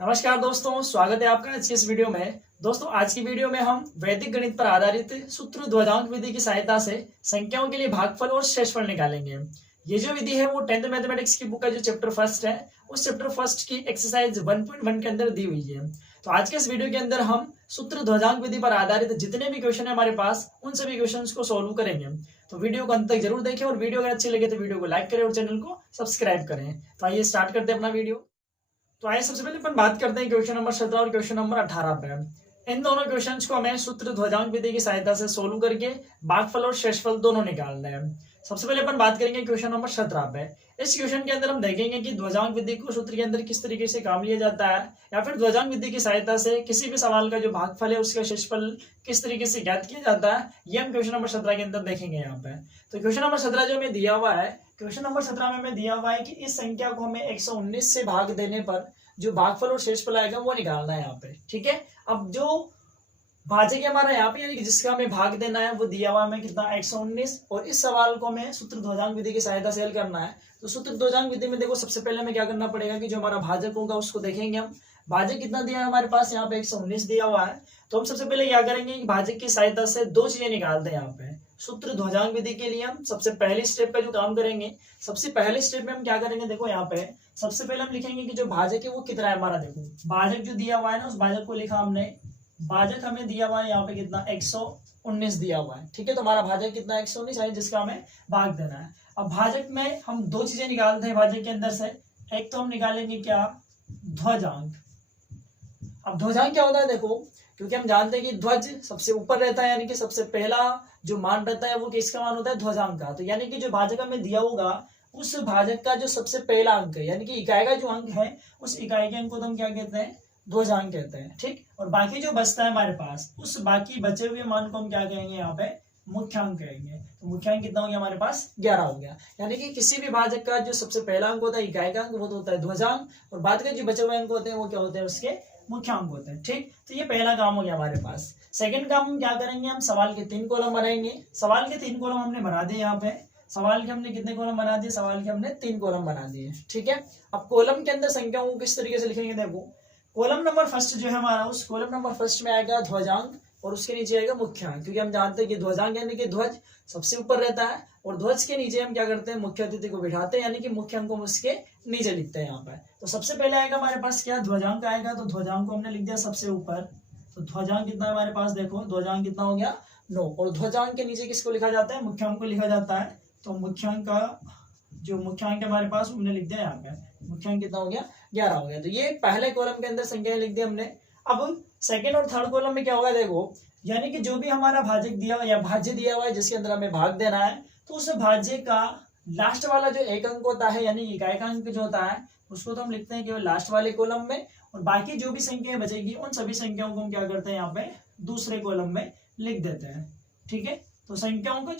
नमस्कार दोस्तों, स्वागत है आपका आज की इस वीडियो में। दोस्तों, आज की वीडियो में हम वैदिक गणित पर आधारित सूत्र ध्वजांक विधि की सहायता से संख्याओं के लिए भागफल और शेषफल निकालेंगे। ये जो विधि है वो 10th मैथमेटिक्स की बुक का जो चैप्टर फर्स्ट है उस चैप्टर फर्स्ट की एक्सरसाइज 1.1 के अंदर दी हुई है। तो आज के इस वीडियो के अंदर हम सूत्र ध्वजांक विधि पर आधारित जितने भी क्वेश्चन है हमारे पास उन सभी क्वेश्चन को सोल्व करेंगे। तो वीडियो को अंत तक जरूर देखें और वीडियो अगर अच्छी लगे तो वीडियो को लाइक करें और चैनल को सब्सक्राइब करें। तो आइए स्टार्ट करते हैं अपना वीडियो। तो आइए सबसे पहले अपन बात करते हैं क्वेश्चन नंबर 17 और क्वेश्चन नंबर 18 पे। इन दोनों क्वेश्चंस को हमें सूत्र ध्वजांक विधि की सहायता से सोल्व करके भागफल और शेषफल दोनों निकालना है। सबसे पहले अपन बात करेंगे क्वेश्चन नंबर 17 पे। इस क्वेश्चन के अंदर हम देखेंगे कि ध्वजांक विधि को सूत्र के अंदर किस तरीके से काम लिया जाता है, या फिर ध्वजांक विधि की सहायता से किसी भी सवाल का जो भागफल है उसका शेषफल किस तरीके से ज्ञात किया जाता है, ये हम क्वेश्चन नंबर 17 के अंदर देखेंगे यहाँ पे। तो क्वेश्चन नंबर 17 जो हमें दिया हुआ है, क्वेश्चन नंबर 17 में हमें दिया हुआ है कि इस संख्या को हमें 119 से भाग देने पर जो भागफल और शेषफल आएगा वो निकालना है यहाँ पे। ठीक है, अब जो भाजक हमारा यहाँ पे यानी कि जिसका हमें भाग देना है वो दिया हुआ हमें कितना 119, और इस सवाल को हमें सूत्र ध्वजांक विधि की सहायता से हल करना है। तो सूत्र ध्वजांक विधि में देखो सबसे पहले हमें क्या करना पड़ेगा कि जो हमारा भाजक होगा उसको देखेंगे हम। भाजक कितना दिया है हमारे पास, यहाँ पे 119 दिया हुआ है। तो हम सबसे पहले क्या करेंगे कि भाजक की सहायता से दो चीजें निकालते हैं यहाँ पे। सूत्र ध्वजांक विधि के लिए हम सबसे पहले स्टेप का जो काम करेंगे, सबसे पहले स्टेप में हम क्या करेंगे, देखो यहाँ पे सबसे पहले हम लिखेंगे कि जो भाजक है वो कितना है हमारा। देखो भाजक जो दिया हुआ है ना, उस भाजक को लिखा हमने। भाजक हमें दिया हुआ है यहाँ पे कितना 119 दिया हुआ है। ठीक है, तो हमारा भाजक कितना 119 है जिसका हमें भाग देना है। अब भाजक में हम दो चीजें निकालते हैं भाजक के अंदर से। एक तो हम निकालेंगे क्या, ध्वजांक। अब ध्वजांक क्या होता है, देखो क्योंकि हम जानते हैं कि ध्वज सबसे ऊपर रहता है, यानी कि सबसे पहला जो मान रहता है वो किसका मान होता है, ध्वजांक का। तो यानी कि जो भाजक हमें दिया होगा उस भाजक का जो सबसे पहला अंक है, यानी कि इकाई का जो अंक है उस इकाई के अंक को तो हम क्या कहते हैं, ध्वजांक कहते हैं। ठीक, और बाकी जो बचता है हमारे पास उस बाकी बचे हुए मान को हम क्या कहेंगे, यहाँ पे मुख्यांक कहेंगे। तो मुख्यांक कितना हो गया हमारे पास, 11 हो गया। यानी कि किसी भी भाजक का जो सबसे पहला अंक होता है इकाई का अंक वो तो होता है ध्वजांक, और बाद के जो बचे हुए अंक होते हैं वो क्या होते हैं, उसके मुख्यांक होते हैं। ठीक, तो ये पहला काम हो गया हमारे पास। सेकंड काम हम क्या करेंगे, हम सवाल के 3 कॉलम बनाएंगे। सवाल के 3 कॉलम हमने बना दिए यहाँ पे। सवाल के हमने कितने कॉलम बना दिए, सवाल के हमने 3 कॉलम बना दिए। ठीक है, अब कॉलम के अंदर संख्याओं को किस तरीके से लिखेंगे, देखो कॉलम नंबर फर्स्ट जो है हमारा, उस कॉलम नंबर फर्स्ट में आएगा ध्वजांक और उसके नीचे आएगा मुख्यांक। क्योंकि हम जानते हैं कि ध्वजांक यानी कि ध्वज सबसे ऊपर रहता है, और ध्वज के नीचे हम क्या करते हैं, मुख्य अतिथि को बिठाते हैं, यानी कि मुख्यांक को उसके नीचे लिखते हैं यहाँ पर। तो सबसे पहले आएगा हमारे पास क्या, ध्वजांक आएगा। तो ध्वजांक को हमने लिख दिया सबसे ऊपर। तो ध्वजांक कितना है हमारे पास, देखो ध्वजांक कितना हो गया 9, और ध्वजांक के नीचे किसको लिखा जाता है, मुख्यांक को लिखा जाता है। तो मुख्यांक का जो मुख्यांक है हमारे पास हमने लिख दिया यहाँ पे। मुख्यांक कितना हो गया, 11 हो गया। तो ये पहले कॉलम के अंदर संख्या लिख दी हमने। अब सेकंड और थर्ड कॉलम में क्या होगा, देखो यानी कि जो भी हमारा भाजक दिया हुआ या भाज्य दिया हुआ है जिसके अंदर हमें भाग देना है, तो उस भाज्य का लास्ट वाला जो एक अंक होता है यानी इकाई का अंक जो होता है उसको तो हम लिखते हैं केवल लास्ट वाले कॉलम में, और बाकी जो भी संख्याएं बचेगी उन सभी संख्याओं को हम क्या करते हैं, यहाँ पे दूसरे कॉलम में लिख देते हैं। ठीक है, तो संख्याओं को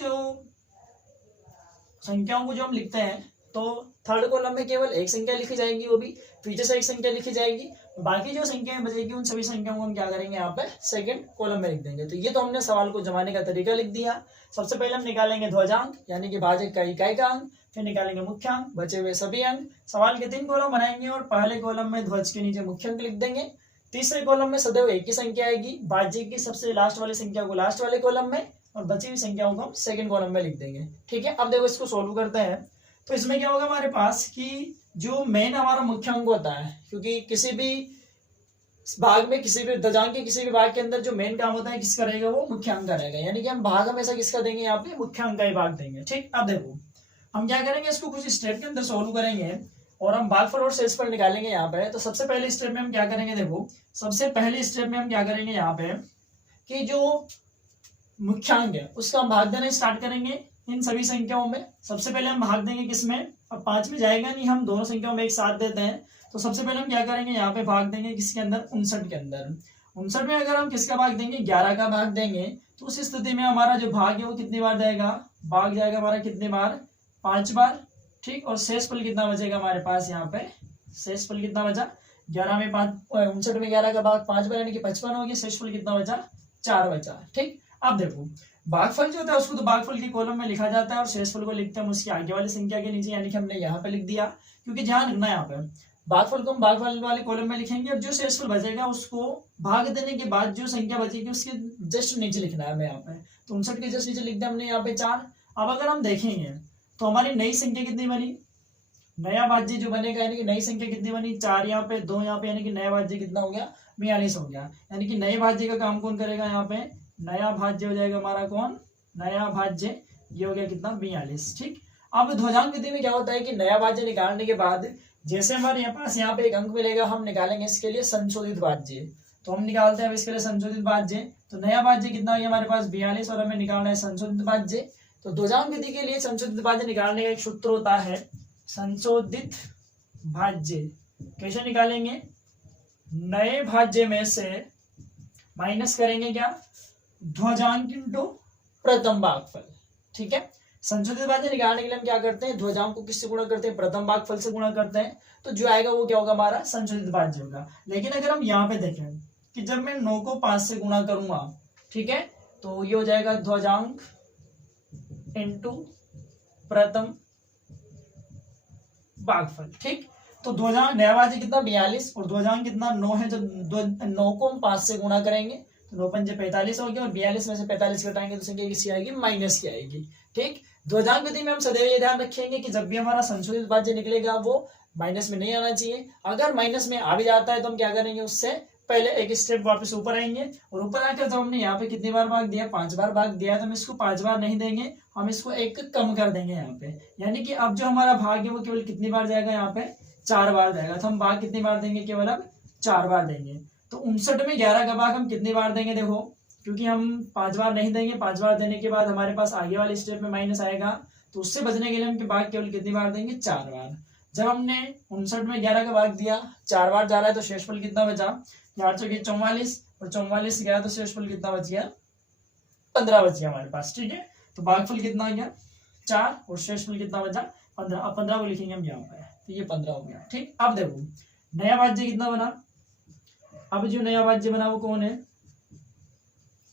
जो हम लिखते हैं, तो थर्ड कॉलम में केवल एक संख्या लिखी जाएगी, वो भी पीछे से एक संख्या लिखी जाएगी। बाकी जो संख्याएं बचेगी उन सभी संख्याओं को हम क्या करेंगे, यहाँ पे सेकंड कॉलम में लिख देंगे। तो ये तो हमने सवाल को जमाने का तरीका लिख दिया। सबसे पहले हम निकालेंगे ध्वजांक यानी कि भाजक का इकाई का अंक, फिर निकालेंगे मुख्यांक, बचे हुए सभी अंक। सवाल के 3 कॉलम बनाएंगे और पहले कॉलम में ध्वज के नीचे मुख्यांक लिख देंगे। तीसरे कॉलम में सदैव एक ही संख्या आएगी, भाज्य की सबसे लास्ट वाली संख्या को लास्ट वाले कॉलम में, और बची हुई संख्याओं को हम सेकंड कॉलम में लिख देंगे। ठीक है, अब देखो इसको सोल्व करते हैं। तो इसमें क्या होगा हमारे पास कि जो मेन हमारा मुख्यांक होता है, क्योंकि किसी भी भाग में किसी भी ध्वजांक के किसी भी भाग के अंदर जो मेन काम होता है किसका रहेगा, वो मुख्यांक का रहेगा। यानी कि हम भाग हमेशा किसका देंगे, यहाँ पे मुख्यांक का ही भाग देंगे। ठीक, अब देखो हम क्या करेंगे, इसको कुछ स्टेप के अंदर सोल्व करेंगे और हम भागफल और शेषफल निकालेंगे यहाँ पे। तो सबसे पहले स्टेप में हम क्या करेंगे, देखो सबसे पहले स्टेप में हम क्या करेंगे यहाँ पे कि जो मुख्यांक है उसका हम भाग देना स्टार्ट करेंगे इन सभी संख्याओं में। सबसे पहले हम भाग देंगे किसमें, अब 5 में जाएगा नहीं, हम दोनों संख्याओं में एक साथ देते हैं। तो सबसे पहले हम क्या करेंगे, यहाँ पे भाग देंगे किसके अंदर, 59 के अंदर। 59 में अगर हम किसका भाग देंगे, 11 का भाग देंगे, तो उस स्थिति में हमारा जो भाग है वो कितनी बार जाएगा, भाग जाएगा हमारा कितने बार, 5 बार। ठीक, और शेषफल कितना बचेगा हमारे पास, यहाँ पे शेषफल कितना बचा, 11 में 5, 59 में 11 का भाग 5 बार यानी कि 55 हो गया। शेषफल कितना बचा, 4 बचा। ठीक, अब देखो भागफल जो होता है उसको तो भागफल के कॉलम में लिखा जाता है, और शेषफल को लिखते हैं उसकी आगे वाली संख्या के नीचे, यानी कि हमने यहाँ पे लिख दिया। क्योंकि ध्यान रखना यहाँ पे भागफल को हम भागफल वाले कॉलम में लिखेंगे और जो शेषफल बचेगा उसको भाग देने के बाद जो संख्या बचेगी उसके जस्ट नीचे लिखना है हमें यहाँ पे। तो 59 के जस्ट नीचे लिख दिया हमने यहाँ पे 4। अब अगर हम देखेंगे तो हमारी नई संख्या कितनी बनी, नया भाज्य जो बनेगा यानी कि नई संख्या कितनी बनी, 4 यहाँ पे 2 यहाँ पे, यानी कि नया भाज्य कितना हो गया 42 हो गया। यानी कि नए भाज्य का काम कौन करेगा, यहाँ पे नया भाज्य हो जाएगा हमारा कौन, नया भाज्य, ये हो गया कितना 42। ठीक। अब ध्वजांक विधि में क्या होता है कि नया भाज्य निकालने के बाद जैसे हमारे पास यहाँ पे एक अंक मिलेगा, हम निकालेंगे इसके लिए संशोधित भाज्य। तो हम निकालते हैं इसके लिए संशोधित भाज्य। तो नया भाज्य कितना हो गया हमारे पास 42 और हमें निकालना है संशोधित भाज्य। तो ध्वजांक विधि के लिए संशोधित भाज्य निकालने का एक सूत्र होता है संशोधित भाज्य। कैसे निकालेंगे, नए भाज्य में से माइनस करेंगे क्या, ध्वजांक इंटू प्रथम भागफल। ठीक है। संशोधित भाज्य निकालने के लिए हम क्या करते हैं, ध्वजांक को किससे गुणा करते हैं, प्रथम भागफल से गुणा करते हैं। तो जो आएगा वो क्या होगा, हमारा संशोधित भाज्य होगा। लेकिन अगर हम यहाँ पे देखें कि जब मैं 9 को 5 से गुणा करूंगा, ठीक है, तो ये हो जाएगा ध्वजांक इंटू प्रथम भागफल। ठीक। तो ध्वजांक नया भाज्य कितना 42 और ध्वजांक कितना 9 है। जब 9 को हम 5 से गुणा करेंगे तो 9 पंजे 45 हो गया और 42 में से 45 घटाएंगे तो संख्या किसी आएगी, माइनस की आएगी। ठीक। ध्वजांक विधि में हम सदैव ये ध्यान रखेंगे कि जब भी हमारा संशोधित भाज्य निकलेगा वो माइनस में नहीं आना चाहिए। अगर माइनस में आ भी जाता है तो हम क्या करेंगे, उससे पहले एक स्टेप वापस ऊपर आएंगे और ऊपर आकर जब हमने यहाँ पे कितनी बार भाग दिया, 5 बार भाग दिया, तो हम इसको 5 बार नहीं देंगे, हम इसको 1 कम कर देंगे यहाँ पे। यानी कि अब जो हमारा भाग है वो केवल कितनी बार जाएगा, यहाँ पे 4 बार जाएगा। तो हम भाग कितनी बार देंगे, केवल अब 4 बार देंगे। तो 59 में 11 का भाग हम कितनी बार देंगे, देखो क्योंकि हम 5 बार नहीं देंगे, 5 बार देने के बाद हमारे पास आगे वाले स्टेप में माइनस आएगा, तो उससे बचने के लिए हम भाग केवल कितनी बार देंगे, 4 बार। जब हमने 59 में 11 का भाग दिया, 4 बार जा रहा है तो शेषफल कितना बचा, 4 चौके 44 और 44 गया तो शेषफल कितना बच गया, 15 बच गया हमारे पास। ठीक है। तो भागफल कितना आ गया 4 और शेषफल कितना बचा 15। अब 15 को लिखेंगे हम यहाँ पे, तो ये 15 हो गया। ठीक। अब देखो नया भाज्य कितना बना, अब जो नया भाज्य बना वो कौन है,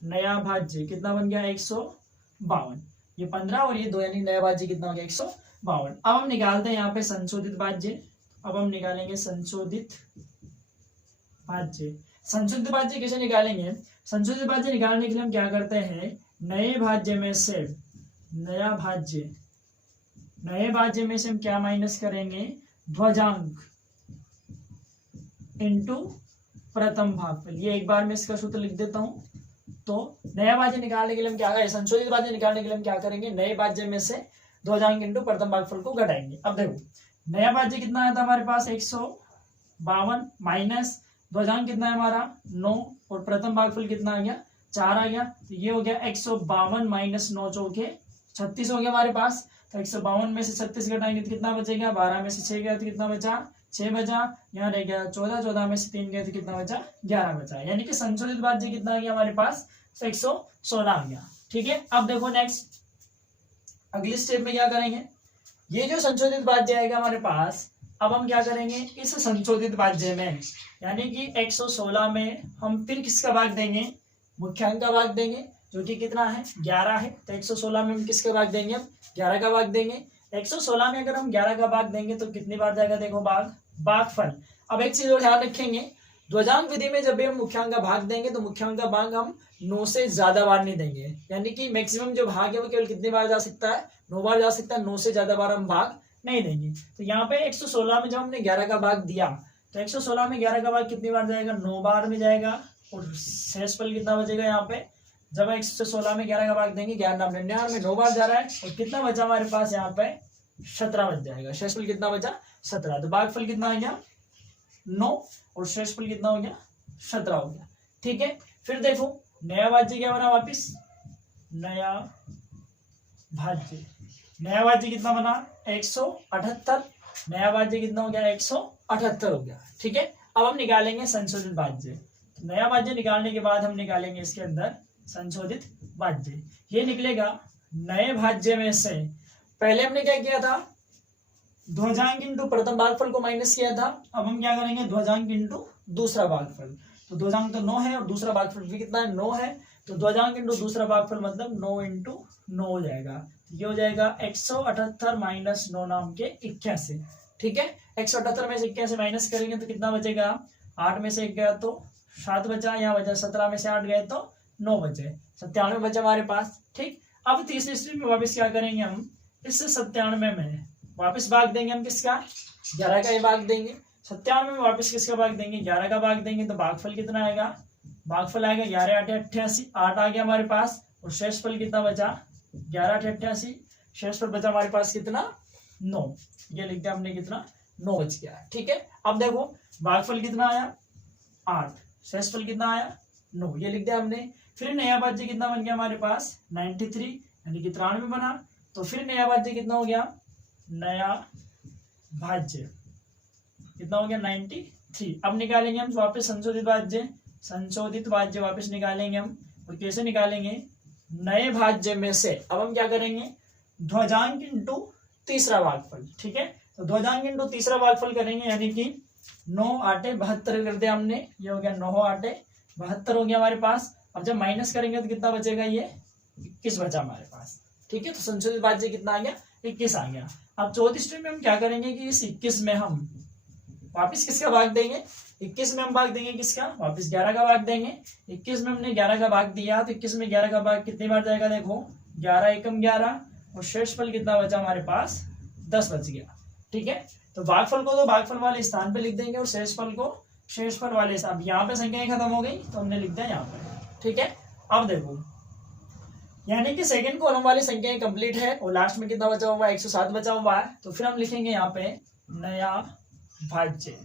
नया भाज्य कितना बन गया 152, ये 15 और ये 2 यानी नया भाज्य कितना हो गया 152। अब हम निकालते हैं यहाँ पे संशोधित भाज्य। अब हम निकालेंगे संशोधित भाज्य। संशोधित भाज्य कैसे निकालेंगे, संशोधित भाज्य निकालने के लिए हम क्या करते हैं, नए भाज्य में से नया भाज्य, नए भाज्य में से हम क्या माइनस करेंगे, ध्वजांक इंटू प्रथम भागफल। ये एक बार मैं इसका सूत्र लिख देता हूं। तो नया भाज्य निकालने के लिए हम क्या करें, संशोधित भाज्य निकालने के लिए हम क्या करेंगे, नए भाज्य में से ध्वजांक इंटू प्रथम भागफल को घटाएंगे। अब देखो नया भाज्य कितना आया था हमारे पास 152 माइनस ध्वजांक कितना है हमारा 9 और प्रथम भागफल कितना आ गया 4 आ गया। तो ये हो गया 152 माइनस 9 चौके 36 हो गया हमारे पास। तो 152 में से 36 घटाएंगे तो कितना बचेगा, 12 में से 6 गया तो कितना बचा 6 बचा, यहाँ रह गया 14, 14 में से 3 गए तो कितना बचा 11 बचा। यानी कि संशोधित भाज्य कितना आ गया हमारे पास 116 आ गया। ठीक है। अब देखो नेक्स्ट अगले स्टेप में क्या करेंगे, ये जो संशोधित भाज्य आएगा हमारे पास, अब हम क्या करेंगे इस संशोधित भाज्य में, यानी कि 116 में हम फिर किसका भाग देंगे, मुख्यांक का भाग देंगे, जो कि कितना है 11 है। तो 116 में हम किसका भाग देंगे, हम 11 का भाग देंगे। 116 में अगर हम 11 का भाग देंगे तो कितनी बार जाएगा, देखो भागफल। अब एक चीज और ध्यान रखेंगे, ध्वजांक विधि में जब भी हम मुख्यांक का भाग देंगे तो मुख्यांक का भाग हम 9 से ज्यादा बार नहीं देंगे। यानी कि मैक्सिमम जो भाग है वो केवल कितनी बार जा सकता है, 9 बार जा सकता है, 9 से ज्यादा बार हम भाग नहीं देंगे। तो यहाँ पे 116 में जब हमने 11 का भाग दिया तो 116 में 11 का भाग कितनी बार जाएगा, 9 बार में जाएगा। और शेषफल कितना बचेगा, यहाँ पे जब 116 में 11 का भाग देंगे 11 99 में 9 बार जा रहा है और कितना बचा हमारे पास यहाँ पे 17 बच जाएगा। शेषफल कितना बचा 17। तो भागफल कितना आ गया 9 और शेषफल कितना हो गया 17 हो गया। ठीक है। फिर देखो नया भाज्य क्या बना, वापिस नया भाज्य, नया भाज्य कितना बना 178, नया भाज्य कितना हो गया 178 हो गया। ठीक है। अब हम निकालेंगे संशोधित भाज्य। नया भाज्य निकालने के बाद हम निकालेंगे इसके अंदर संशोधित भाज्य। ये निकलेगा नए भाज्य में से, पहले हमने क्या किया था, ध्वजांक इंटू प्रथम भागफल को माइनस किया था। अब हम क्या करेंगे, ध्वजांक इंटू दूसरा भागफल। तो ध्वजांक तो 9 है और दूसरा भागफल भी कितना है 9 है। तो ध्वजांक इंटू दूसरा भागफल मतलब 9 इंटू 9 हो जाएगा। ये हो जाएगा 178 माइनस 9 नाम के 81। ठीक है। 178 में से 81 माइनस करेंगे तो कितना बचेगा, 8 में से 1 गया तो 7 बचा, यहाँ बचा 17 में से 8 गए तो 9 बचे, 97 बचा हमारे पास। ठीक, अब तीसरी स्टेप में वापस क्या करेंगे हम, इस 97 में वापस भाग देंगे हम किसका, 11 का ये भाग देंगे। 97 में वापस किसका भाग देंगे, 11 का भाग देंगे, तो भागफल कितना आएगा, भागफल आएगा 11 8 88, 8 आ गया हमारे पास, और शेषफल कितना बचा, 11 8 88, शेषफल बचा हमारे पास कितना, 9। ये लिख दिया हमने कितना, 9 बच गया। ठीक है, अब देखो भागफल कितना आया 8, शेषफल कितना आया 9, ये लिख दिया हमने। फिर नया भाज्य कितना बन गया हमारे पास 93, यानी कि 93 बना। तो फिर नया भाज्य कितना हो गया, नया भाज्य कितना हो गया 93। अब निकालेंगे हम वापस संशोधित भाज्य, संशोधित भाज्य वापस निकालेंगे हम, और कैसे निकालेंगे, नए भाज्य में से अब हम क्या करेंगे, ध्वजांक इंटू तीसरा भागफल। ठीक है, तो ध्वजांक इंटू तीसरा भागफल करेंगे, यानी कि 9 8 72 कर दिया हमने, ये हो गया 9 8 72 हो गया हमारे पास। अब जब माइनस करेंगे तो कितना बचेगा, ये 21 बचा हमारे पास। ठीक है, तो संशोधित भाज्य कितना आ गया, 21 आ गया। अब चौथी स्टेप में हम क्या करेंगे कि इस 21 में हम वापस किसका भाग देंगे, 21 में हम भाग देंगे किसका, वापस 11 का भाग देंगे। 21 में हमने 11 का भाग दिया, तो 21 में 11 का भाग कितनी बार जाएगा, देखो 11 एकम 11, और शेषफल कितना बचा हमारे पास, 10 बच गया। ठीक है, तो भागफल को तो भागफल वाले स्थान पे लिख देंगे, और शेषफल को शेषफल वाले, अब यहाँ पे संख्याएं खत्म हो गई तो हमने लिख दिया यहाँ पे। ठीक है, अब देखो यानी कि सेकंड कॉलम वाली संख्याएं कंप्लीट है, और लास्ट में कितना बचा हुआ है, 107 बचा हुआ है। तो फिर हम लिखेंगे यहाँ पे नया भाज्य,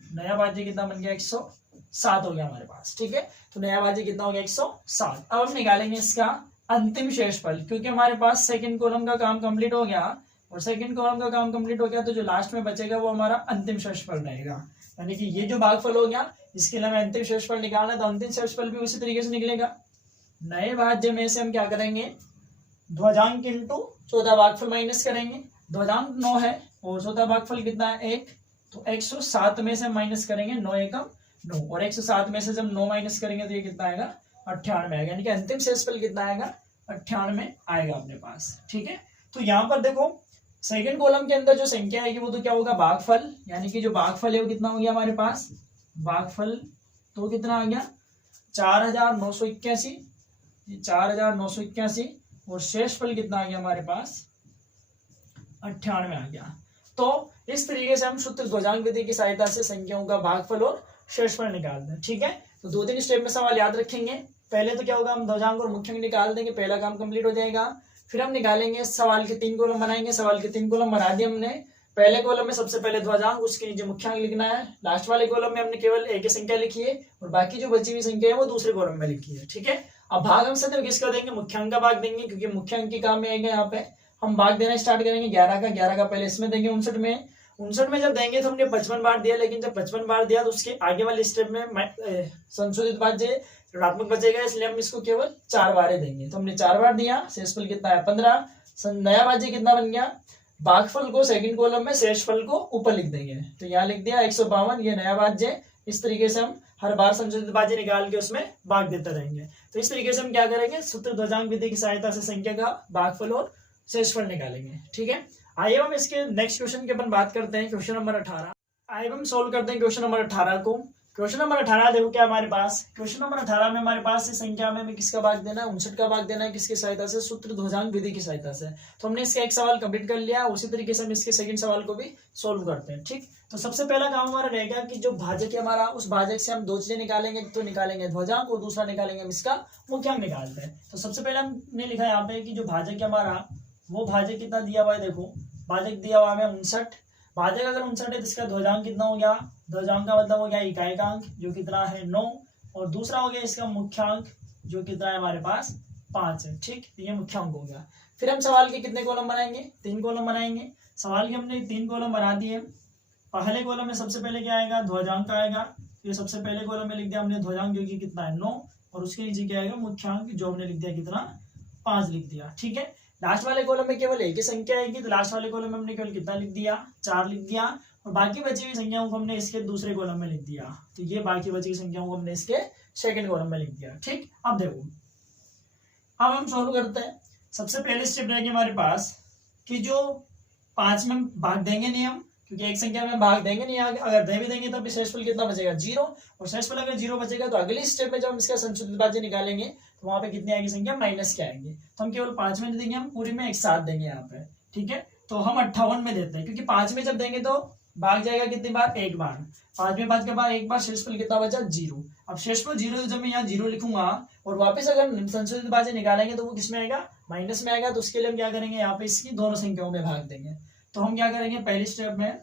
नया भाज्य कितना बन गया, 107 हो गया हमारे पास। ठीक है, तो नया भाज्य कितना हो गया, 107। अब हम निकालेंगे इसका अंतिम शेषफल, क्योंकि हमारे पास सेकंड कॉलम का काम कंप्लीट हो गया, और सेकंड कॉलम का काम कंप्लीट हो गया, तो जो लास्ट में बचेगा वो हमारा अंतिम शेषफल रहेगा। यानी कि ये जो भागफल हो गया, इसके लिए हमें अंतिम शेषफल निकालना है, तो अंतिम शेषफल भी उसी तरीके से निकलेगा। नए भाज्य में से हम क्या करेंगे, ध्वजांक इंटू चौथा भागफल माइनस करेंगे। ध्वजांक 9 है और चौथा भागफल कितना है 1, तो 107 में से माइनस करेंगे, 9 एकम 9, और 107 में से जब 9 माइनस करेंगे तो ये कितना आएगा, 98 आएगा। यानी कि अंतिम शेषफल कितना आएगा, 98 आएगा अपने पास। ठीक है, तो यहाँ पर देखो सेकंड कॉलम के अंदर जो संख्या आएगी वो तो क्या होगा, भागफल, यानी कि जो भागफल है वो कितना हो गया हमारे पास, भागफल तो कितना आ गया 4981, 4981, और शेषफल कितना आ गया हमारे पास 98 आ गया। तो इस तरीके से हम सूत्र ध्वजांक विधि की सहायता से संख्याओं का भागफल और शेषफल निकालते हैं। ठीक है, तो 2-3 स्टेप में सवाल याद रखेंगे। पहले तो क्या होगा, हम ध्वजांक और मुख्यांक निकाल देंगे, पहला काम कंप्लीट हो जाएगा। फिर हम निकालेंगे सवाल के 3 कॉलम बनाएंगे, सवाल के 3 कॉलम बना दिए हमने। पहले कॉलम में सबसे पहले ध्वजांक, उसके नीचे मुख्यांक लिखना है। लास्ट वाले कॉलम में हमने केवल एक ही संख्या लिखी है, और बाकी जो बची हुई संख्या है वो दूसरे कॉलम में लिखी है। ठीक है, अब भाग हम सदैव किसका देंगे, मुख्यांक का भाग देंगे, क्योंकि मुख्यांक के काम में आएगा। यहाँ पे हम भाग देना स्टार्ट करेंगे 11 का पहले इसमें देंगे 59 में जब देंगे तो हमने 55 बार दिया, लेकिन जब 55 बार दिया तो उसके आगे वाले स्टेप में संशोधित भाज्य ऋणात्मक बचेगा, इसलिए हम इसको केवल 4 बार देंगे। तो हमने 4 बार दिया, शेषफल कितना है 15। नया भाज्य कितना बन गया, भागफल को सेकंड कॉलम में, शेषफल को ऊपर लिख देंगे, तो यहाँ लिख दिया 152, ये नया भाज्य। इस तरीके से हम हर बार संशोधित भाज्य निकाल के उसमें भाग देते रहेंगे। तो इस तरीके से हम क्या करेंगे, सूत्र ध्वजांक विधि की सहायता से संख्या का भागफल और शेषफल निकालेंगे। ठीक है, आइए हम इसके नेक्स्ट क्वेश्चन की अपन बात करते हैं, क्वेश्चन नंबर 18। आइए हम सोल्व करते हैं क्वेश्चन नंबर 18 को। क्वेश्चन नंबर 18 देखो क्या हमारे पास, क्वेश्चन नंबर 18 में हमारे पास इस संख्या में किसका भाग देना है, 59 का भाग देना है, किसकी सहायता से, सूत्र ध्वजांक विधि की सहायता से। तो हमने इसका एक सवाल कंप्लीट कर लिया, उसी तरीके से हम इसके सेकंड सवाल को भी सोल्व करते हैं। ठीक, तो सबसे पहला काम हमारा रहेगा कि जो भाजक है हमारा, उस भाजक से हम 2 चीजें निकालेंगे, तो निकालेंगे ध्वजांक और दूसरा निकालेंगे हम इसका मुख्यांक निकालते हैं। तो सबसे पहले हमने लिखा यहाँ पे कि जो भाजक है हमारा, वो भाजक कितना दिया हुआ है, देखो भाजक दिया हुआ है 59। भाजक अगर 59 है तो इसका ध्वजांक कितना हो गया, ध्वजांक का मतलब हो गया इकाई का अंक, जो कितना है 9, और दूसरा हो गया इसका मुख्यांक, जो कितना है हमारे पास 5 है। ठीक, ये मुख्यांक हो गया। फिर हम सवाल के कितने कॉलम बनाएंगे, 3 कॉलम बनाएंगे। सवाल के हमने 3 कॉलम बना दिए। पहले कॉलम में सबसे पहले क्या आएगा, ध्वजांक आएगा, ये सबसे पहले कॉलम में लिख दिया हमने ध्वजांक, जो कि कितना है 9, और उसके नीचे क्या आएगा मुख्यांक, जो हमने लिख दिया कितना 5 लिख दिया। ठीक है, लास्ट वाले कॉलम में केवल एक ही संख्या आएगी, तो लास्ट वाले कॉलम में हमने केवल कितना लिख दिया 4 लिख दिया, और बाकी बची हुई संख्याओं को हमने इसके दूसरे कॉलम में लिख दिया। तो ये बाकी बची हुई संख्याओं को हमने इसके सेकंड कॉलम में लिख दिया। ठीक, अब देखो अब हम सॉल्व करते हैं। सबसे पहले स्टेप रहेगी हमारे पास कि जो 5 में भाग देंगे नहीं हम, क्योंकि एक संख्या में भाग देंगे नहीं आगे, अगर दे भी देंगे तब शेषफल कितना बचेगा 0, और शेषफल अगर 0 बचेगा तो अगली स्टेप में जब हम इसका संशोधित भाज्य निकालेंगे तो वहां पे कितनी आएगी संख्या, माइनस के आएंगे। तो हम केवल 5 में देंगे, हम पूरी में एक साथ देंगे यहाँ पे, ठीक है। तो हम 58 में देते हैं, क्योंकि 5 में जब देंगे तो भाग जाएगा कितनी बार, एक बार, 5 में 5 के बाद एक बार, शेषफल कितना बचा 0। अब शेषफल 0, जब मैं यहाँ 0 लिखूंगा और वापस अगर संशोधित भाज्य निकालेंगे तो वो किसमें आएगा, माइनस में आएगा। तो उसके लिए हम क्या करेंगे, यहाँ पे इसकी दोनों संख्याओं में भाग देंगे। तो हम क्या करेंगे, पहली स्टेप में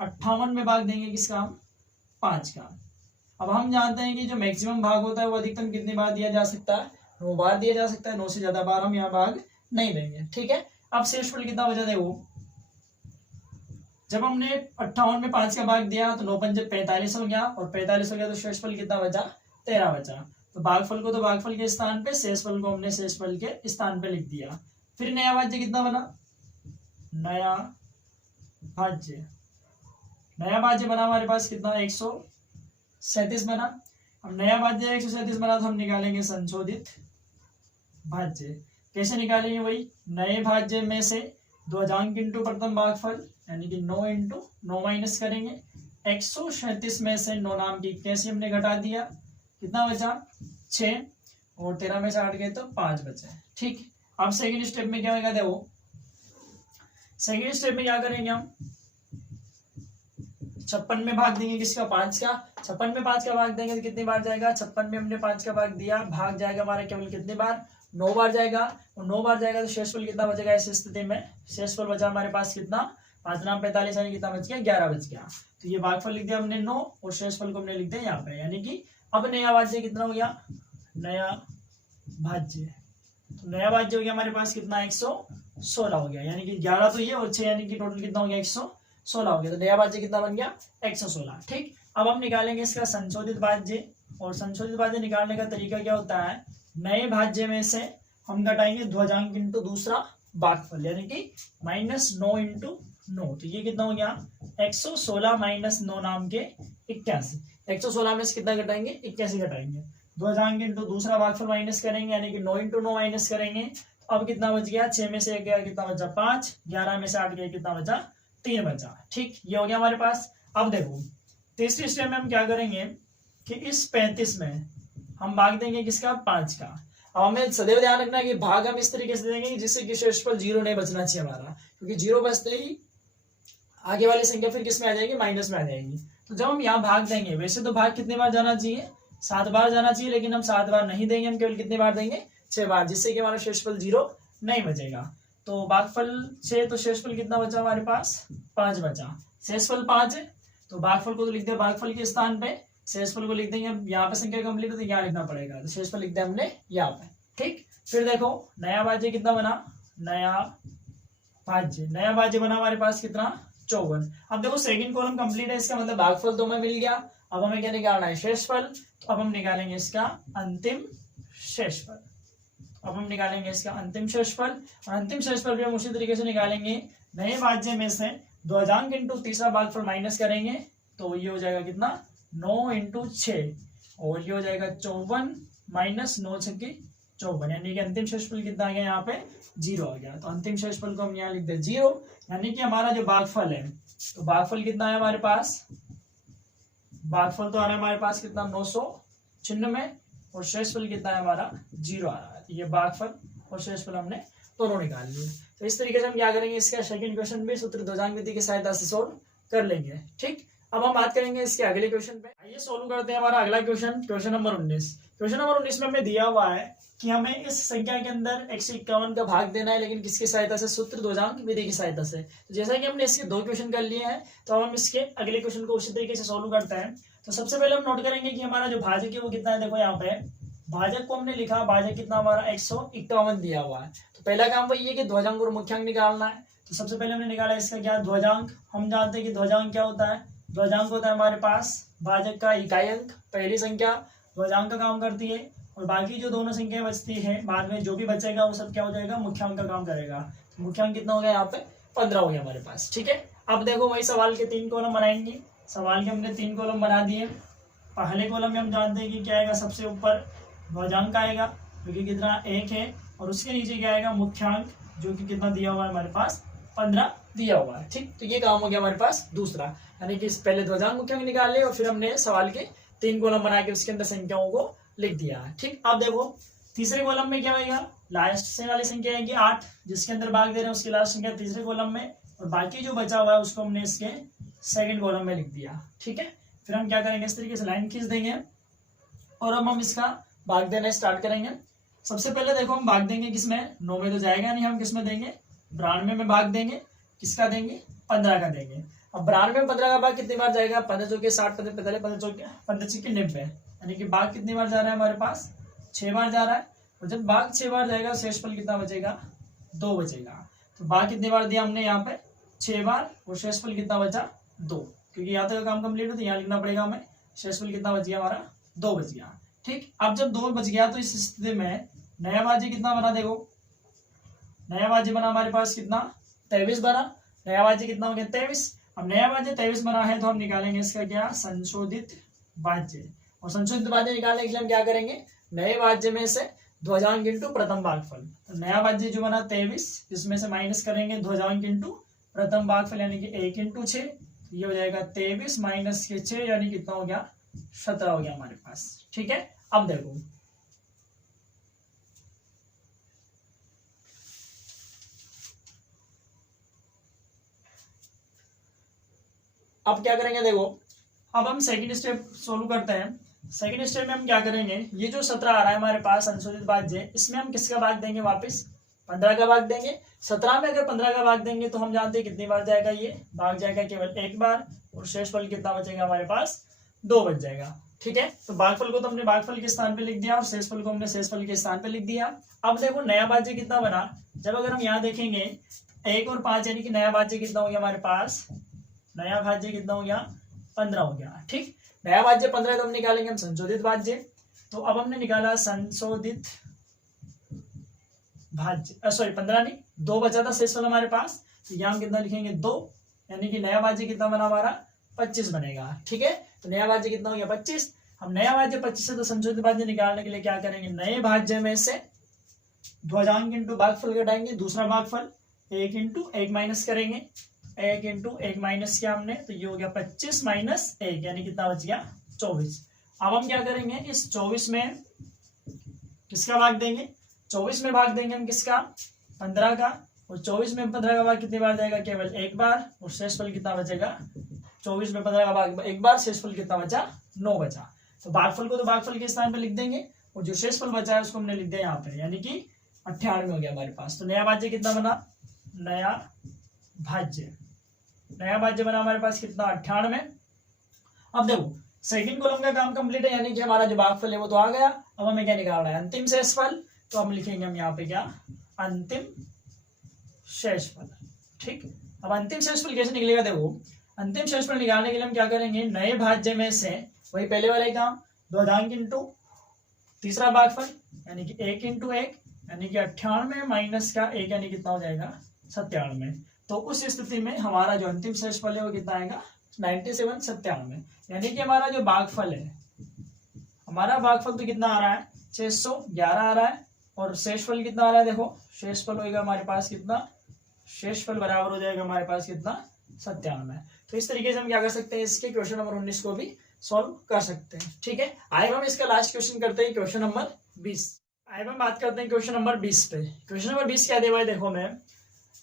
58 में भाग देंगे किसका, 5 का। अब हम जानते हैं कि जो मैक्सिमम भाग होता है वो अधिकतम कितनी बार दिया जा सकता है, 9 बार दिया जा सकता है, 9 से ज्यादा बार हम यहाँ भाग नहीं देंगे, ठीक है। अब शेषफल कितना बचा देखो, जब हमने 58 में 5 का भाग दिया तो 9 पंजे 45 हो गया, और 45 हो गया तो शेषफल कितना बचा, 13 बचा। तो भागफल को तो भागफल के स्थान पे, शेषफल को हमने शेषफल के स्थान पे लिख दिया। फिर नया भाज्य कितना बना, नया भाज्य बना हमारे पास कितना, 137 बना। अब नया भाज्य 137 बना तो हम निकालेंगे संशोधित भाज्य। कैसे निकालेंगे, वही नए भाज्य में से 2 अजांक इंटू प्रथम भागफल, यानी कि 9 इंटू 9 माइनस करेंगे। 137 में से 9 नाम की 81 हमने घटा दिया, कितना बचा 6, और 13 में से 8 गए तो 5 बचे, ठीक। अब सेकेंड स्टेप में क्या होगा देखो, सेकेंड स्टेप में क्या करेंगे हम, 56 में भाग देंगे किसका, 5 का। 56 में 5 का भाग देंगे तो कितनी बार जाएगा, 56 में हमने 5 का भाग दिया, भाग जाएगा हमारा केवल कितनी बार, 9 बार जाएगा। और 9 बार जाएगा तो शेषफल कितना बचेगा, इस स्थिति में शेषफल बचा हमारे पास कितना, 5 नाम 45, यानी कितना बच गया, 11 बच गया। तो ये भागफल लिख दिया हमने 9, और शेषफल को हमने लिख दिया यहाँ पे, यानी कि अब नया भाज्य कितना हो गया, नया भाज्य, तो नया भाज्य हो गया हमारे पास कितना, 116 हो गया, यानी कि 11 तो ये और 6, यानी कि टोटल कितना हो गया, 116 हो गया। तो नया भाज्य कितना बन गया, 116, ठीक। अब हम निकालेंगे इसका संशोधित भाज्य, और संशोधित भाज्य निकालने का तरीका क्या होता है, नए भाज्य में से हम घटाएंगे 2 अजांक इंटू दूसरा भागफल, यानी कि -9 इंटू 9। तो ये कितना हो गया, 116 माइनस 9 नाम के 81। 116 में से कितना घटाएंगे, 81 घटाएंगे। 2 अजांक इंटू दूसरा भागफल माइनस करेंगे, यानी कि 9 इंटू 9 माइनस करेंगे। अब कितना बच गया, 6 में से 1 गया कितना बचा 5, 11 में से 8 गया कितना बचा 3 बचा, ठीक। ये हो गया हमारे पास। अब देखो तीसरी स्टेप में हम क्या करेंगे कि इस 35 में हम भाग देंगे किसका, 5 का। अब हमें सदैव ध्यान रखना है कि भाग हम इस तरीके से देंगे जिससे कि शेषफल 0 नहीं बचना चाहिए हमारा, क्योंकि 0 बचते ही आगे वाली संख्या फिर किस में आ जाएगी, माइनस में आ जाएगी। तो जब हम यहाँ भाग देंगे, वैसे तो भाग कितने बार जाना चाहिए, 7 बार जाना चाहिए, लेकिन हम 7 बार नहीं देंगे, हम केवल कितने बार देंगे, 6 बार, जिससे कि हमारा शेषफल 0 नहीं बचेगा। तो भागफल 6, तो शेषफल कितना बचा हमारे पास, 5 बचा। शेषफल 5 है तो भागफल को तो लिख दिया भागफल के स्थान पे, शेषफल को लिख देंगे। यहाँ पे संख्या कंप्लीट है तो यहाँ लिखना पड़ेगा, तो शेषफल लिख दिया हमने यहाँ पे, ठीक। फिर देखो नया भाज्य कितना बना, नया भाज्य बना हमारे पास कितना, 54। अब देखो सेकंड कॉलम कंप्लीट है, इसका मतलब भागफल तो हमें मिल गया। अब हमें क्या निकालना है, शेषफल। तो अब हम निकालेंगे इसका अंतिम शेषफल। अब हम निकालेंगे इसका अंतिम शेषफल, और अंतिम शेषफल भी हम उसी तरीके से निकालेंगे। नए भाज्य में से 2 अजांक इंटू तीसरा भागफल माइनस करेंगे, तो ये हो जाएगा कितना, 9 इंटू 6, और ये हो जाएगा 54 माइनस 9 छक्के 54, यानी कि अंतिम शेषफल कितना आ गया, यहाँ पे 0 आ गया। तो अंतिम शेषफल को हम यहाँ लिख दे 0, यानी कि हमारा जो भागफल है, तो भागफल कितना है हमारे पास, भागफल तो आ रहा है हमारे पास कितना, 996, और शेषफल कितना है हमारा, 0 आ रहा है। तो ये भागफल और शेषफल हमने दोनों निकाल लिए। तो इस तरीके से हम क्या करेंगे, इसका सेकंड क्वेश्चन भी सूत्र ध्वजांक विधि की सहायता से सोल्व कर लेंगे, ठीक। अब हम बात करेंगे इसके अगले क्वेश्चन पे। आइए सोल्व करते हैं हमारा अगला question, question number 19। Question number 19 में हमें दिया हुआ है कि हमें इस संख्या के अंदर 151 का भाग देना है, लेकिन किसकी सहायता से, सूत्र ध्वजांक विधि की सहायता से। तो जैसा कि हमने इसके 2 क्वेश्चन कर लिए हैं, तो अब हम इसके अगले क्वेश्चन को उसी तरीके से सोल्व करते हैं। तो सबसे पहले हम नोट करेंगे कि हमारा जो भाजक है वो कितना है। देखो यहाँ पे भाजक को हमने लिखा, भाजक कितना हमारा 151 दिया हुआ है। तो पहला काम वही है कि ध्वजांक और मुख्यांक निकालना है। तो सबसे पहले हमने निकाला इसका क्या, ध्वजांक। हम जानते हैं कि ध्वजांक क्या होता है, ध्वजांक होता है हमारे पास भाजक का इकाई अंक, पहली संख्या ध्वजांक का काम करती है, और बाकी जो दोनों संख्याएं बचती है बाद में जो भी बचेगा वो सब क्या हो जाएगा, मुख्यांक का काम करेगा। तो मुख्यांक कितना हो गया यहाँ पे, 15 हो गया हमारे पास, ठीक है। अब देखो वही सवाल के 3 कॉलम बनाएंगे। सवाल के हमने 3 कॉलम बना दिए। पहले कॉलम में हम जानते हैं कि क्या आएगा, सबसे ऊपर ध्वजांक आएगा जो कि कितना 1 है, और उसके नीचे क्या आएगा, मुख्यांक जो कि कितना दिया हुआ है हमारे पास, 15 दिया हुआ है। ठीक, तो ये काम हो गया हमारे पास दूसरा, यानी कि पहले ध्वजांक मुख्यांक निकाल लिए और फिर हमने सवाल के 3 कॉलम बना के उसके अंदर संख्याओं को लिख दिया है। ठीक, अब देखो तीसरे कॉलम में क्या होगा, लास्ट से वाली संख्या आएगी 8, जिसके अंदर भाग दे रहे हैं उसकी लास्ट संख्या तीसरे कॉलम में, और बाकी जो बचा हुआ है उसको हमने इसके सेकंड कॉलम में लिख दिया। ठीक है, फिर हम क्या करेंगे, इस तरीके से लाइन खींच देंगे और अब हम इसका भाग देना स्टार्ट करेंगे। सबसे पहले देखो हम भाग देंगे किसमें, 9 में तो जाएगा नहीं, हम किसमें देंगे, 92 में भाग देंगे। किसका देंगे, 15 का देंगे। अब 92 में 15 का भाग कितनी बार जाएगा, 15 चौके 60, 15 चौके 90, यानी कि भाग कितनी बार जा रहा है हमारे पास, 6 बार जा रहा है। और जब भाग 6 बार जाएगा शेषफल कितना बचेगा, 2 बचेगा। तो भाग कितनी बार दिया हमने यहाँ पे, 6 बार, और शेषफल कितना बचा, 2, क्योंकि यहाँ तक का काम कंप्लीट हो तो यहाँ लिखना पड़ेगा हमें। शेषफल कितना बच गया हमारा, 2 बच गया। ठीक, अब जब 2 बच गया तो इस स्थिति में नया भाज्य कितना बना, देखो नया भाज्य बना हमारे पास कितना, 23 बना। नया भाज्य कितना हो गया, 23। अब नया भाज्य 23 बना है तो हम निकालेंगे इसका क्या, संशोधित भाज्य। और संशोधित भाज्य निकालने के लिए हम क्या करेंगे, नए भाज्य में से ध्वजांक इंटू प्रथम भागफल। तो नया भाज्य जो बना 23, इसमें से माइनस करेंगे ध्वजांक इंटू प्रथम भागफल, यानी कि 1 इंटू 6, ये हो जाएगा 23 माइनस के 6, यानी कितना हो गया, 17 हो गया हमारे पास। ठीक है, अब देखो अब क्या करेंगे, देखो अब हम सेकंड स्टेप सोल्व करते हैं। सेकंड स्टेप में हम क्या करेंगे, ये जो 17 आ रहा है हमारे पास संशोधित भाज्य, इसमें हम किसका भाग देंगे, वापस 15 का भाग देंगे। 17 में अगर 15 का भाग देंगे तो हम जानते हैं कितनी बार जाएगा, ये भाग जाएगा केवल 1 बार, और शेषफल कितना बचेगा हमारे पास, 2 बच जाएगा। ठीक है, तो भागफल को तो हमने भागफल के स्थान पे लिख दिया और शेषफल को हमने शेषफल के स्थान पे लिख दिया। अब देखो नया भाज्य कितना बना, जब अगर हम यहाँ देखेंगे 1 और 5, यानी कि नया भाज्य कितना हो गया हमारे पास, नया भाज्य कितना हो गया, 15 हो गया। ठीक, नया भाज्य 15 तो हम निकालेंगे हम संशोधित भाज्य। तो अब हमने निकाला संशोधित भाज्य, सॉरी 15 नहीं, 2 बचा था शेषफल हमारे पास, तो यहाँ हम कितना लिखेंगे, 2, यानी कि नया भाज्य कितना बना हमारा, 25 बनेगा। ठीक है, तो नया भाज्य कितना हो गया, 25। हम नया भाज्य 25 से तो संशोधित भाज्य निकालने के लिए क्या करेंगे, नए भाज्य में से ध्वजांक इंटू भागफल घटाएंगे, दूसरा भागफल 1 इंटू 1 माइनस करेंगे, 1 इंटू 1 माइनस किया हमने, तो ये हो गया 25 माइनस 1, यानी कितना बच गया, 24। अब हम क्या करेंगे, इस 24 में किसका भाग देंगे, 24 में भाग देंगे हम किसका, 15 का, और 24 में 15 का भाग कितनी बार जाएगा, केवल 1 बार, और शेषफल कितना बचेगा, 24 में 15 का भाग 1 बार, शेषफल कितना बचा, 9 बचा। तो भागफल को तो भागफल के स्थान पे लिख देंगे, और जो शेषफल बचा है उसको हमने लिख दिया यहाँ पे, यानी कि 98 हो गया हमारे पास। तो नया भाज्य कितना बना, नया भाज्य बना हमारे पास कितना, 98। अब देखो सेकंड कॉलम का काम कंप्लीट है, यानी कि हमारा जो भागफल है वो तो आ गया। अब हमें क्या निकालना है, अंतिम शेषफल। तो हम लिखेंगे हम यहाँ पे क्या, अंतिम शेषफल। ठीक, अब अंतिम शेषफल कैसे निकलेगा, देखो अंतिम शेषफल निकालने के लिए हम क्या करेंगे, नए भाज्य में से वही पहले वाले काम, ध्वजांक इंटू तीसरा भागफल, यानी कि 1 इंटू 1, यानी कि 98 माइनस का 1, यानी कितना हो जाएगा, 97। तो उस स्थिति में हमारा जो अंतिम शेषफल है वो कितना आएगा, 97, 97, यानी कि हमारा जो भागफल है, हमारा भागफल तो कितना आ रहा है, 611 आ रहा है, और शेषफल कितना आ रहा है, देखो शेषफल होगा हमारे पास कितना, शेषफल बराबर हो जाएगा हमारे पास कितना, 97। तो इस तरीके से हम क्या कर सकते हैं, इसके क्वेश्चन नंबर 19 को भी सॉल्व कर सकते हैं। ठीक है, आइए हम इसका लास्ट क्वेश्चन करते हैं, क्वेश्चन नंबर 20। आइए हम बात करते हैं क्वेश्चन नंबर 20 पे। क्वेश्चन नंबर 20 क्या दे हुआ है, देखो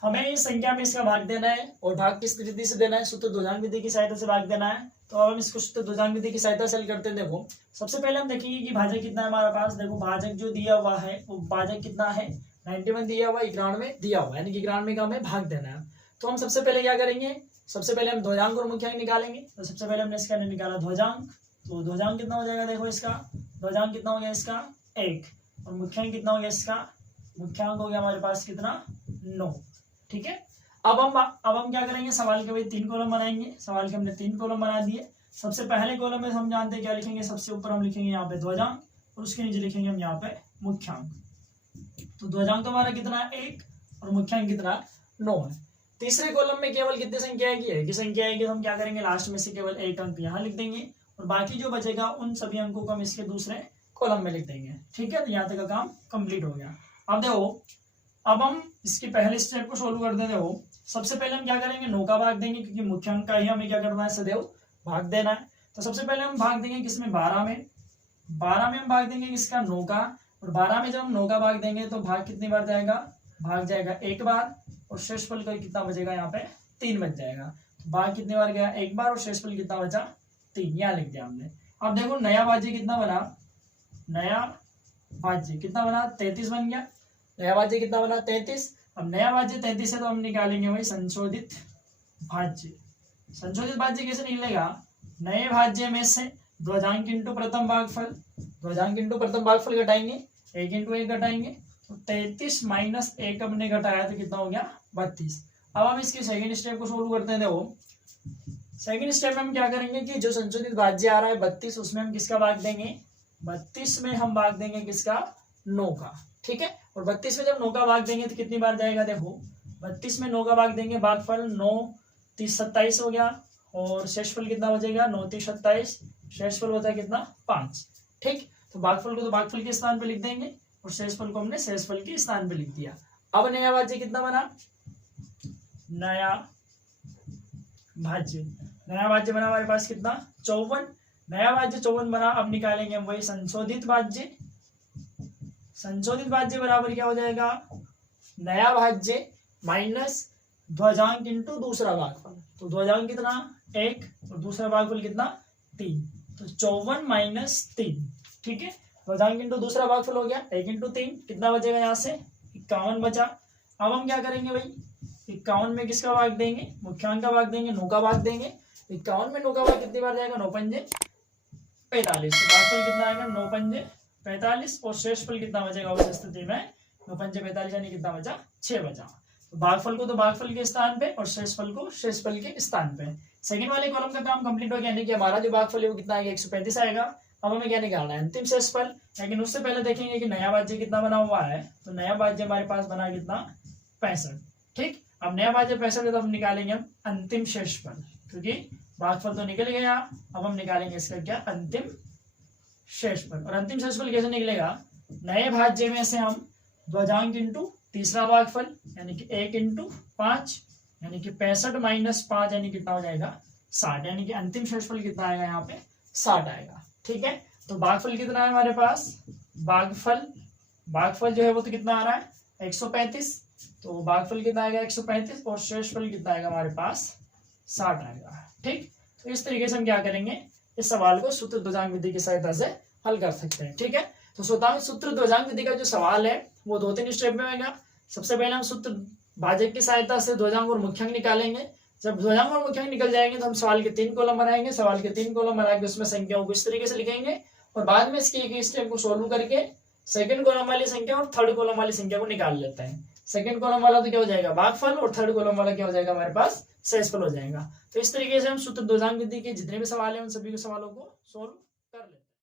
हमें इस संख्या में इसका भाग देना है, और भाग किस विधि से देना है, सूत्र ध्वजांक विधि की सहायता से भाग देना है। तो अब हम इसको सूत्र ध्वजांक विधि की सहायता से हल करते हैं। देखो सबसे पहले हम देखेंगे कि भाजक कितना है हमारे पास। देखो भाजक जो दिया हुआ है वो भाजक कितना है, 91 दिया हुआ है, 91 दिया हुआ है, यानी कि 91 का हमें भाग देना है। तो हम सबसे पहले क्या करेंगे, सबसे पहले हम ध्वजांक और मुख्यांक निकालेंगे। तो सबसे पहले हमने इसका निकाला ध्वजांक, तो ध्वजांक कितना हो जाएगा, देखो इसका ध्वजांक कितना हो गया, इसका 1, और मुख्यांक कितना हो गया, इसका मुख्यांक हो गया हमारे पास कितना, 9। ठीक है, अब हम क्या करेंगे, सवाल के भाई 3 कॉलम बनाएंगे। सवाल के हमने 3 कॉलम बना दिए। सबसे पहले कॉलम में हम जानते हैं क्या लिखेंगे, सबसे ऊपर हम लिखेंगे यहाँ पे ध्वजांक, और उसके नीचे लिखेंगे हम यहाँ पे मुख्यांक। तो ध्वजांक तो हमारा कितना है, 1, और मुख्यांक कितना, 9 है। तीसरे कॉलम में केवल कितनी संख्या आएगी, एक ही संख्या आएगी। तो हम क्या करेंगे, लास्ट में से केवल 1 अंक यहाँ लिख देंगे, और बाकी जो बचेगा उन सभी अंकों को हम इसके दूसरे कॉलम में लिख देंगे। ठीक है, तो यहाँ तक का काम कंप्लीट हो गया। अब देखो अब हम इसकी पहले स्टेप को सोल्व कर देते हो। सबसे पहले हम क्या करेंगे, 9 का भाग देंगे, क्योंकि मुख्य अंक का ही हमें क्या करना है, सदैव भाग देना है। तो सबसे पहले हम भाग देंगे किसमें, 12 में। 12 में हम भाग देंगे किसका, 9 का। और 12 में जब हम 9 का भाग देंगे तो भाग कितनी बार जाएगा, भाग जाएगा 1 बार, और शेषफल का कितना बचेगा, यहाँ पे 3 बच जाएगा। तो भाग कितनी बार गया, 1 बार, और शेषफल कितना बचा, 3, यहाँ लिख दिया हमने। अब देखो नया भाज्य कितना बना, नया भाज्य कितना बना, 33 बन गया। नया भाज्य कितना बना, 33। अब नया भाज्य 33 है तो हम निकालेंगे भाई संशोधित भाज्य। संशोधित भाज्य कैसे निकलेगा, नए भाज्य में से ध्वजांक इंटू प्रथम भागफल, ध्वजांक इंटू प्रथम भागफल घटाएंगे, 1 इंटू 1 घटाएंगे, तो 33 माइनस 1 हमने घटाया तो कितना हो गया, 32। अब हम इसके सेकंड स्टेप को सोल्व करते हैं। देखो सेकंड स्टेप में हम क्या करेंगे कि जो संशोधित भाज्य आ रहा है 32, उसमें हम किसका भाग देंगे, 32 में हम भाग देंगे किसका, 9 का। ठीक है, और 32 में जब 9 का भाग देंगे तो कितनी बार जाएगा, देखो 32 में 9 का भाग देंगे, भागफल 9 30 27 हो गया, और शेषफल कितना बचेगा, 9 30 27, शेषफल होता है कितना, 5। ठीक, तो भागफल को तो भागफल के स्थान पे लिख देंगे, और शेषफल को हमने शेषफल के स्थान पे लिख दिया। अब नया भाज्य कितना बना, नया भाज्य, नया भाज्य बना हमारे पास कितना, 54। नया भाज्य 54 बना। अब निकालेंगे हम वही संशोधित भाज्य। संशोधित भाज्य बराबर क्या हो जाएगा, नया भाज्य माइनस ध्वजांक इंटू दूसरा भागफल। तो ध्वजांक कितना, 1, और दूसरा भागफल कितना, 3, तो 54 माइनस 3। ठीक है, ध्वजांक इंटू दूसरा भागफल हो गया, 1 इंटू 3, कितना बचेगा यहाँ से, 51 बचा। अब हम क्या करेंगे भाई, 51 में किसका भाग देंगे, मुख्यांक का भाग देंगे, 9 का भाग देंगे। 51 में 9 का भाग कितनी बार जाएगा, 9 पंजे 45, तो भागफल कितना आएगा, 9 पंजे 45, और शेषफल कितना बचेगा उस स्थिति में, 9 पंजे 45, यानी कितना बचा, 6 बचा। तो भागफल को तो भागफल के स्थान पे, और शेषफल को शेषफल के स्थान पे। सेकंड वाले कॉलम का काम कंप्लीट हो गया, यानी कि हमारा जो भागफल है वो कितना आएगा, 135 आएगा। अब हमें क्या निकालना है, अंतिम शेषफल। लेकिन उससे पहले देखेंगे कि नया भाज्य कितना बना हुआ है। तो नया भाज्य हमारे पास बना कितना, 65। ठीक, अब नया भाज्य 65 है तो हम निकालेंगे हम अंतिम शेषफल, क्योंकि भागफल तो निकल गया। अब हम निकालेंगे इसका क्या, अंतिम शेषफल। और अंतिम शेषफल कैसे निकलेगा, नए भाज्य में से हम ध्वजांक इंटू तीसरा भागफल, यानी कि 1 इंटू 5, यानी कि 65 माइनस 5, यानी कितना हो जाएगा, 60, यानी कि अंतिम शेषफल कितना आएगा, यहाँ पे 60 आएगा। ठीक है, तो भागफल कितना है हमारे पास, भागफल जो है वो तो कितना आ रहा है, 135, तो भागफल कितना आएगा, 135, और शेषफल कितना आएगा हमारे पास, 60 आएगा। ठीक, तो इस तरीके से हम क्या करेंगे, इस सवाल को सूत्र ध्वजांक विधि की सहायता से हल कर सकते हैं। ठीक है, तो सूत्र ध्वजांक विधि का जो सवाल है वो 2-3 स्टेप में होगा। सबसे पहले हम सूत्र भाजक की सहायता से ध्वजांक और मुख्यांक निकालेंगे। जब ध्वजांक और मुख्यांक निकल जाएंगे तो हम सवाल के 3 कॉलम बनाएंगे। सवाल के 3 कॉलम बना के उसमें संख्याओं को इस तरीके से लिखेंगे, और बाद में इसके एक स्टेप को सोल्व करके सेकंड कॉलम वाली संख्या और थर्ड कॉलम वाली संख्या को निकाल लेते हैं। सेकंड कॉलम वाला तो क्या हो जाएगा, भागफल, और थर्ड कॉलम वाला क्या हो जाएगा, हमारे पास शेषफल हो जाएगा। तो इस तरीके से हम सूत्र ध्वजांक विधि के जितने भी सवाल हैं उन सभी के सवालों को सोल्व कर लेते हैं।